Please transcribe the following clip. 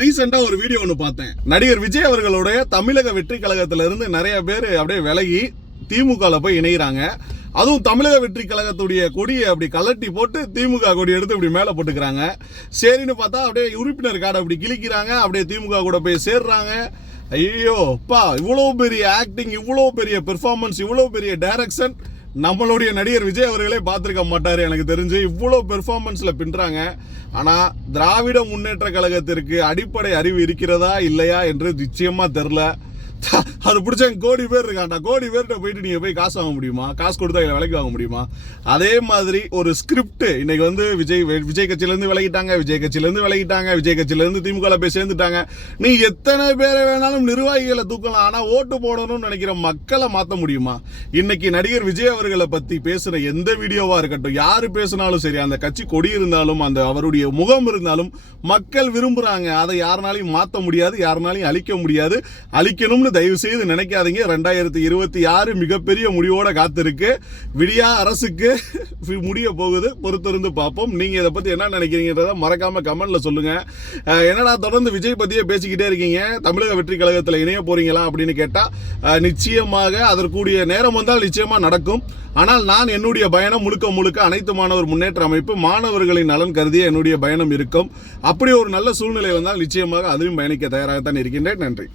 ரீசெண்டா ஒரு வீடியோ ஒன்று பார்த்தேன். நடிகர் விஜய் அவர்களுடைய தமிழக வெற்றி கழகத்திலிருந்து நிறைய பேர் அப்படியே விலகி திமுகவில் போய் இணைகிறாங்க. அதுவும் தமிழக வெற்றி கழகத்துடைய கொடியை அப்படி கலட்டி போட்டு திமுக கொடி எடுத்து இப்படி மேலே போட்டுக்கிறாங்க. சரின்னு பார்த்தா அப்படியே உறுப்பினர் கார்டை அப்படி கிழிக்கிறாங்க, அப்படியே திமுக கூட போய் சேர்றாங்க. ஐயோ அப்பா, இவ்வளோ பெரிய ஆக்டிங், இவ்வளோ பெரிய பெர்ஃபார்மன்ஸ், இவ்வளோ பெரிய டைரக்ஷன் நம்மளுடைய நடிகர் விஜய் அவர்களே பார்த்துருக்க மாட்டார் எனக்கு தெரிஞ்சு. இவ்வளோ பெர்ஃபார்மன்ஸில் பின்னுறாங்க. ஆனால் திராவிட முன்னேற்ற கழகத்திற்கு அடிப்படை அறிவு இருக்கிறதா இல்லையா என்று நிச்சயமாக தெரில. அது பிடிச்சவங்க கோடி பேர் இருக்காண்டா, கோடி பேர்கிட்ட போயிட்டு நீங்கள் போய் காசு வாங்க முடியுமா? காசு கொடுத்தா இதில் விலைக்கு வாங்க முடியுமா? அதே மாதிரி ஒரு ஸ்கிரிப்ட் இன்னைக்கு வந்து விஜய் கட்சியிலேருந்து விலகிட்டாங்க, விஜய் கட்சியிலேருந்து விலகிட்டாங்க, விஜய் கட்சியிலேருந்து திமுகவில் போய் சேர்ந்துட்டாங்க. நீ எத்தனை பேரை வேணாலும் நிர்வாகிகளை தூக்கலாம், ஆனால் ஓட்டு போடணும்னு நினைக்கிற மக்களை மாற்ற முடியுமா? இன்னைக்கு நடிகர் விஜய் அவர்களை பற்றி பேசுகிற எந்த வீடியோவாக இருக்கட்டும், யார் பேசினாலும் சரி, அந்த கட்சி கொடி இருந்தாலும் அந்த அவருடைய முகம் இருந்தாலும் மக்கள் விரும்புகிறாங்க. அதை யாருனாலையும் மாற்ற முடியாது, யாருனாலையும் அழிக்க முடியாது. அழிக்கணும்னு தயவு செய்து நினைக்காதீங்க. 2026 மிகப்பெரிய முடிவோட காத்திருக்கு. விடியா அரசுக்கு முடிய போகுது, பொறுத்திருந்து பார்ப்போம். நீங்க இதை பத்தி என்ன நினைக்கிறீங்கன்றத மறக்காம கமெண்ட்ல சொல்லுங்க. என்னடா தொடர்ந்து விஜய் பத்தியே பேசிக்கிட்டே இருக்கீங்க, தமிழக வெற்றி கழகத்தில் இணைய போறீங்களா அப்படின்னு கேட்டா நிச்சயமாக அதற்குரிய நேரம் வந்தால் நிச்சயமா நடக்கும். ஆனால் நான் என்னுடைய பயணம் முழுக்க முழுக்க அனைத்து மாணவர் முன்னேற்ற அமைப்பு, மாணவர்களின் நலன் கருதிய என்னுடைய பயணம் இருக்கும். அப்படி ஒரு நல்ல சூழ்நிலை வந்தால் நிச்சயமாக அதிலும் பயணிக்க தயாராகத்தான் இருக்கின்றேன். நன்றி.